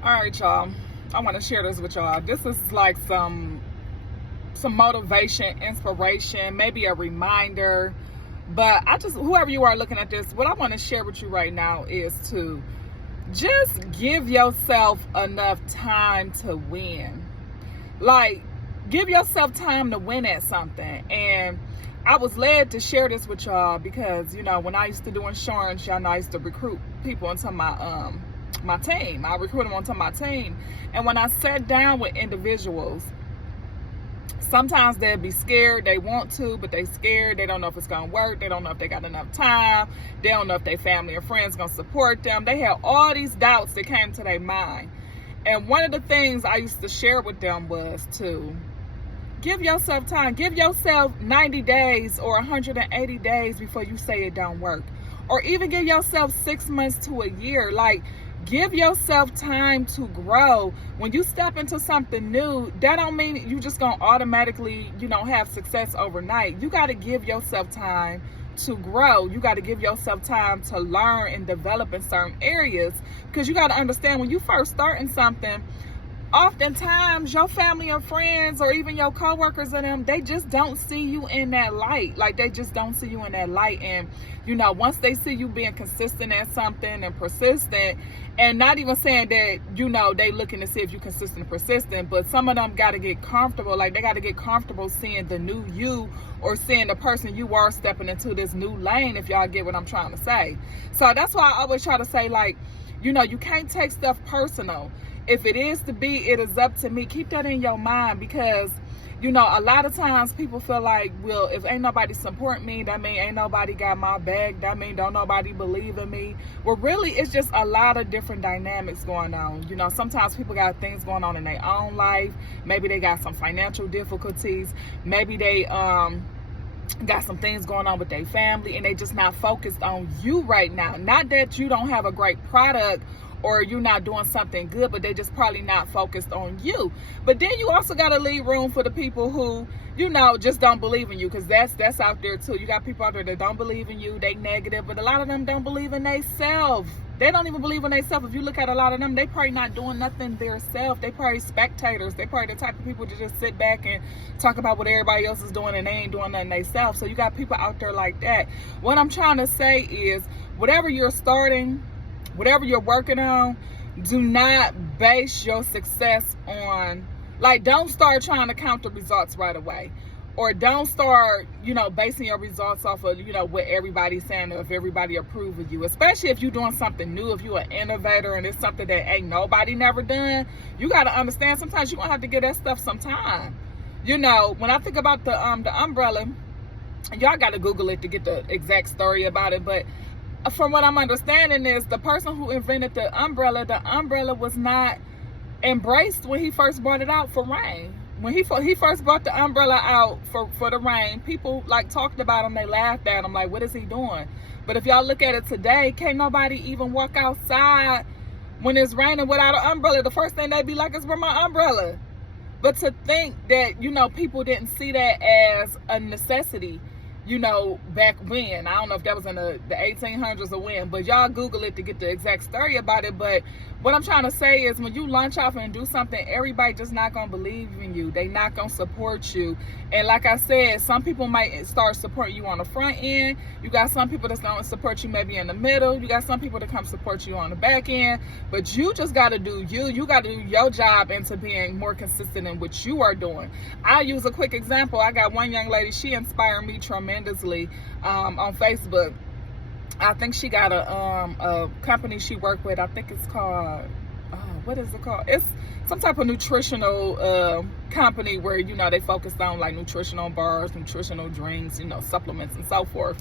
All right, y'all. I want to share this with y'all. This is like some motivation, inspiration, maybe a reminder. But whoever you are looking at this, what I want to share with you right now is to just give yourself enough time to win. Like, give yourself time to win at something. And I was led to share this with y'all because, when I used to do insurance, y'all know I used to recruit people into my team. I recruit them onto my team. And when I sat down with individuals, sometimes they'll be scared. They want to, but they scared. They don't know if it's going to work. They don't know if they got enough time. They don't know if their family and friends going to support them. They have all these doubts that came to their mind. And one of the things I used to share with them was to give yourself time. Give yourself 90 days or 180 days before you say it don't work. Or even give yourself 6 months to a year. Like, give yourself time to grow. When you step into something new, that don't mean you just gonna automatically, have success overnight. You gotta give yourself time to grow. You got to give yourself time to learn and develop in certain areas, because you got to understand, when you first starting something, oftentimes your family and friends or even your coworkers and them, they just don't see you in that light. Like, they just don't see you in that light. And once they see you being consistent at something and persistent, and not even saying that they looking to see if you're consistent and persistent, but some of them got to get comfortable. Like, they got to get comfortable seeing the new you, or seeing the person you are stepping into this new lane, if y'all get what I'm trying to say. So that's why I always try to say, like, you can't take stuff personal. If it is to be, it is up to me. Keep that in your mind, because a lot of times people feel like, well, if ain't nobody support me, that mean ain't nobody got my back. That mean don't nobody believe in me. Well, really, it's just a lot of different dynamics going on. Sometimes people got things going on in their own life. Maybe they got some financial difficulties. Maybe they got some things going on with their family, and they just not focused on you right now. Not that you don't have a great product or you're not doing something good, but they just probably not focused on you. But then you also got to leave room for the people who, just don't believe in you, because that's out there too. You got people out there that don't believe in you, they negative, but a lot of them don't believe in themselves. They don't even believe in themselves. If you look at a lot of them, they probably not doing nothing themselves. They probably spectators. They probably the type of people to just sit back and talk about what everybody else is doing, and they ain't doing nothing themselves. So you got people out there like that. What I'm trying to say is, whatever you're starting, whatever you're working on, do not base your success on, like, don't start trying to count the results right away. Or don't start, basing your results off of, what everybody's saying, or if everybody approves of you. Especially if you're doing something new, if you're an innovator and it's something that ain't nobody never done, you got to understand sometimes you're going to have to give that stuff some time. When I think about the umbrella, y'all got to Google it to get the exact story about it, but from what I'm understanding is, the person who invented the umbrella was not embraced when he first brought it out for rain. When he first brought the umbrella out for the rain, people like talked about him, they laughed at him, like, what is he doing? But if y'all look at it today, can't nobody even walk outside when it's raining without an umbrella. The first thing they'd be like is, where my umbrella? But to think that, people didn't see that as a necessity, back when. I don't know if that was in the 1800s or when, but y'all Google it to get the exact story about it. But what I'm trying to say is, when you launch off and do something, everybody just not going to believe in you. They not going to support you. And like I said, some people might start supporting you on the front end. You got some people that's going to support you maybe in the middle. You got some people that come support you on the back end. But you just got to do you. You got to do your job into being more consistent in what you are doing. I'll use a quick example. I got one young lady, she inspired me tremendously on Facebook. I think she got a company she worked with. I think it's called, what is it called? It's some type of nutritional company where, they focused on like nutritional bars, nutritional drinks, supplements and so forth.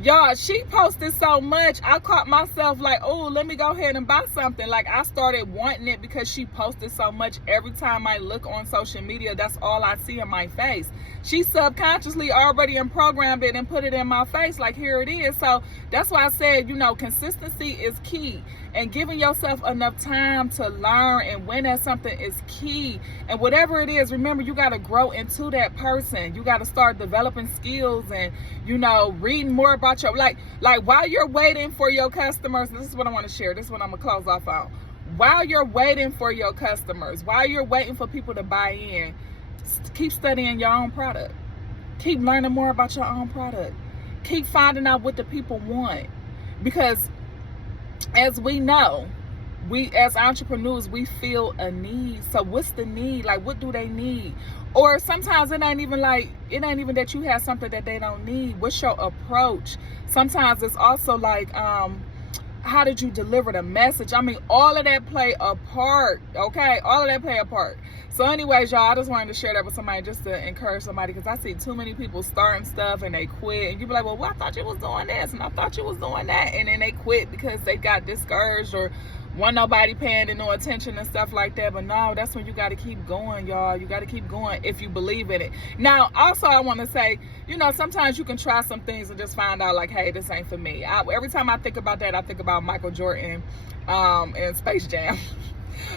Y'all, she posted so much, I caught myself like, oh, let me go ahead and buy something. Like, I started wanting it because she posted so much. Every time I look on social media, that's all I see in my face. She subconsciously already programmed it and put it in my face, like, here it is. So that's why I said, consistency is key. And giving yourself enough time to learn and win at something is key. And whatever it is, remember, you got to grow into that person. You got to start developing skills and, reading more about your, like while you're waiting for your customers, this is what I want to share. This is what I'm going to close off on. while you're waiting for your customers, while you're waiting for people to buy in, keep studying your own product. Keep learning more about your own product. Keep finding out what the people want. Because as we know, we as entrepreneurs, we feel a need. So what's the need? Like, what do they need? Or sometimes it ain't even that you have something that they don't need. What's your approach? Sometimes it's also like, how did you deliver the message? I mean, all of that play a part, okay? All of that play a part. So anyways, y'all, I just wanted to share that with somebody just to encourage somebody, because I see too many people starting stuff and they quit. And you be like, well, I thought you was doing this and I thought you was doing that. And then they quit because they got discouraged or wasn't nobody paying no attention and stuff like that. But no, that's when you got to keep going, y'all. You got to keep going if you believe in it. Now, also, I want to say, sometimes you can try some things and just find out like, hey, this ain't for me. Every time I think about that, I think about Michael Jordan and Space Jam.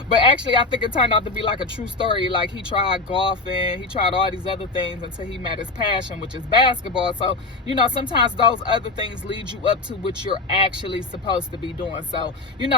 But actually, I think it turned out to be like a true story. Like, he tried golfing, he tried all these other things until he met his passion, which is basketball. So, sometimes those other things lead you up to what you're actually supposed to be doing. So,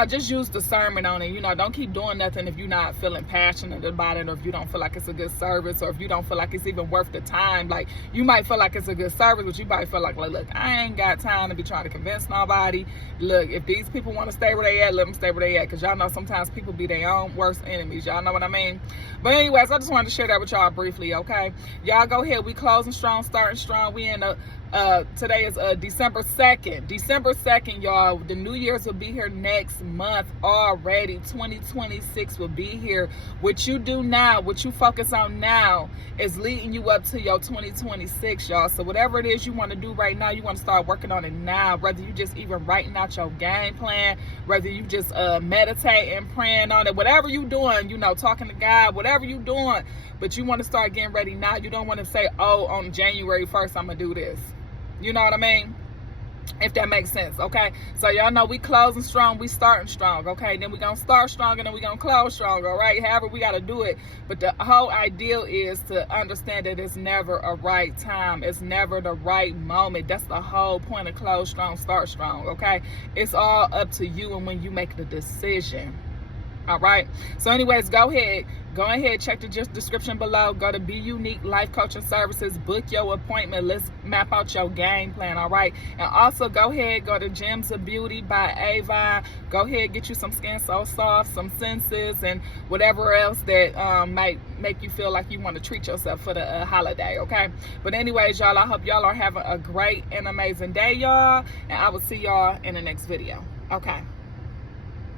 just use discernment on it. Don't keep doing nothing if you're not feeling passionate about it, or if you don't feel like it's a good service, or if you don't feel like it's even worth the time. Like, you might feel like it's a good service, but you might feel like, look, I ain't got time to be trying to convince nobody. Look, if these people want to stay where they at, let them stay where they at. Because y'all know sometimes people be their own worst enemies. Y'all know what I mean? But anyways, I just wanted to share that with y'all briefly, okay? Y'all go ahead. We closing strong, starting strong. We in the today is December 2nd. December 2nd, y'all. The New Year's will be here next month already. 2026 will be here. What you do now, what you focus on now, is leading you up to your 2026, y'all. So whatever it is you want to do right now, you want to start working on it now. Whether you just even writing out your game plan, whether you just meditate and praying on it, whatever you doing, talking to God, whatever you doing, but you want to start getting ready now. You don't want to say, oh, on January 1st, I'm going to do this. You know what I mean? If that makes sense, okay? So y'all know we closing strong, we starting strong, okay? Then we gonna start strong and then we gonna close strong, all right? However, we gotta do it. But the whole ideal is to understand that it's never a right time. It's never the right moment. That's the whole point of close strong, start strong, okay? It's all up to you and when you make the decision. All right. So anyways, go ahead, check the description below. Go to Be Unique Life Coaching Services, book your appointment. Let's map out your game plan. All right. And also go ahead, go to Gems of Beauty by Avon. Go ahead, get you some Skin So Soft, some Senses, and whatever else that might make you feel like you want to treat yourself for the holiday. Okay. But anyways, y'all, I hope y'all are having a great and amazing day, y'all. And I will see y'all in the next video. Okay.